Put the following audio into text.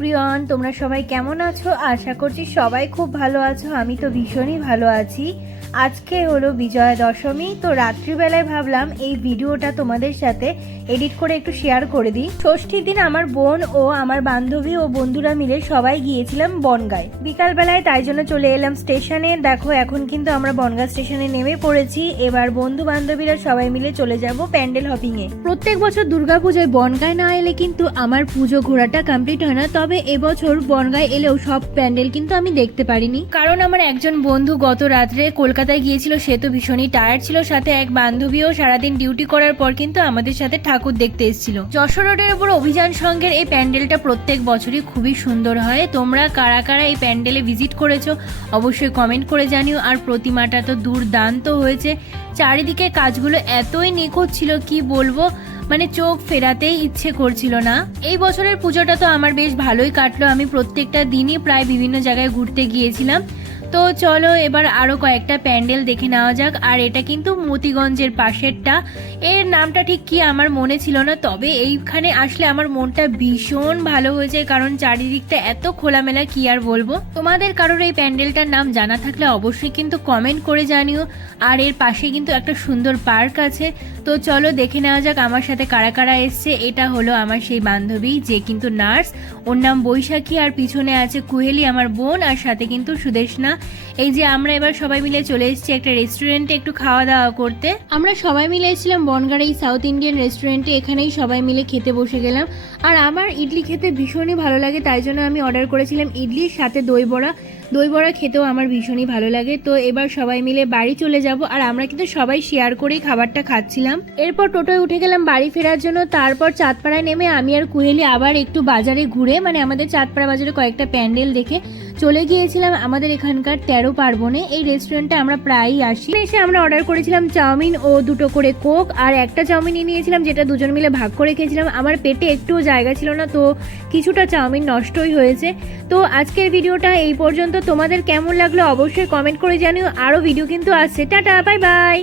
Everyone তোমরা সবাই কেমন আছো? আশা করছি সবাই খুব ভালো আছো, আমি তো ভীষণই ভালো আছি। আজকে হলো বিজয়া দশমী তো রাত্রিবেলায় ভাবলাম এই ভিডিওটা তোমাদের সাথে এডিট করে একটু শেয়ার করে দিই। ষষ্ঠীর দিন আমার বোন ও আমার বান্ধবী ও বন্ধুরা মিলে সবাই গিয়েছিলাম বনগায়। বিকালবেলায় তাই জন্য চলে এলাম স্টেশনে। দেখো এখন কিন্তু আমরা বনগা স্টেশনে নেমে পড়েছি। এবার বন্ধু বান্ধবীরা সবাই মিলে চলে যাব প্যান্ডেল হপিং এ। প্রত্যেক বছর দুর্গাপূজায় বনগায় না এলে কিন্তু আমার পুজো ঘোরাটা কমপ্লিট হয় না। তবে এবছর বনগায় এলেও সব প্যান্ডেল কিন্তু আমি দেখতে পারিনি। কারণ আমার একজন বন্ধু গত রাত্রে কলকাতায় গিয়েছিল, সে তো ভীষণই টায়ার্ড ছিল। সাথে এক বান্ধবীও সারাদিন ডিউটি করার পর কিন্তু আমাদের সাথে ঠাকুর দেখতে এসেছিল। যশোর রোডের উপর অভিযান সংঘের এই প্যান্ডেলটা প্রত্যেক বছরই খুবই সুন্দর হয়। তোমরা কারা কারা এই প্যান্ডেলে ভিজিট করেছ, অবশ্যই কমেন্ট করে জানিও। আর প্রতিমাটা তো দুর্দান্ত হয়েছে। চারিদিকে কাজগুলো এতই নিখুঁত ছিল, কি বলব? মানে চোখ ফেরাতেই ইচ্ছে করছিল না। এই বছরের পুজোটা তো আমার বেশ ভালোই কাটলো। আমি প্রত্যেকটা দিনই প্রায় বিভিন্ন জায়গায় ঘুরতে গিয়েছিলাম। তো চলো এবার আরও কয়েকটা প্যান্ডেল দেখে নেওয়া যাক, আর এটা কিন্তু মতিগঞ্জের পাশেরটা। এর নামটা ঠিক কি আমার মনে ছিল না, তবে এইখানে আসলে আমার মনটা ভীষণ ভালো হয়েছে, কারণ চারিদিকটা এত খোলামেলা কি আর বলব। তোমাদের কারোর এই প্যান্ডেলটার নাম জানা থাকলে অবশ্যই কিন্তু কমেন্ট করে জানিও, আর এর পাশে কিন্তু একটা সুন্দর পার্ক আছে। তো চলো দেখে নেওয়া যাক আমার সাথে কারা কারা এসছে, এটা হলো আমার সেই বান্ধবী যে কিন্তু নার্স, ওর নাম বৈশাখী, আর পিছনে আছে কুহেলি, আমার বোন, আর সাথে কিন্তু সুদেশনা এই যে আমরা এবার সবাই মিলে চলে এসেছি একটা রেস্টুরেন্টে একটু খাওয়া দাওয়া করতে। আমরা সবাই মিলে এসেছিলাম বনগাঁর এই সাউথ ইন্ডিয়ান রেস্টুরেন্টে এখানেই সবাই মিলে খেতে বসে গেলাম। আর আমার ইডলি খেতে ভীষণই ভালো লাগে, তাই জন্য আমি অর্ডার করেছিলাম ইডলির সাথে দই বড়া। দই বড়া খেতেও আমার ভীষণই ভালো লাগে। তো এবার সবাই মিলে বাড়ি চলে যাব আর আমরা কিন্তু সবাই শেয়ার করেই খাবারটা খাচ্ছিলাম। এরপর টোটোয় উঠে গেলাম বাড়ি ফেরার জন্য। তারপর চাঁদপাড়ায় নেমে আমি আর কুহেলি আবার একটু বাজারে ঘুরে মানে আমাদের চাঁদপাড়া বাজারে কয়েকটা প্যান্ডেল দেখে চলে গিয়েছিলাম আমাদের এখানকার তেরো পার্বণে। এই রেস্টুরেন্টে আমরা প্রায়ই আসি। এসে আমরা অর্ডার করেছিলাম চাউমিন ও দুটো করে কোক আর একটা চাউমিনই নিয়েছিলাম যেটা দুজন মিলে ভাগ করে খেয়েছিলাম। আমার পেটে একটুও জায়গা ছিল না, তো কিছুটা চাউমিন নষ্টই হয়েছে। তো আজকের ভিডিওটা এই পর্যন্ত। তোমাদের কেমন লাগল অবশ্যই কমেন্ট করে জানিও। আরও ভিডিও কিন্তু আসছে। Tata bye bye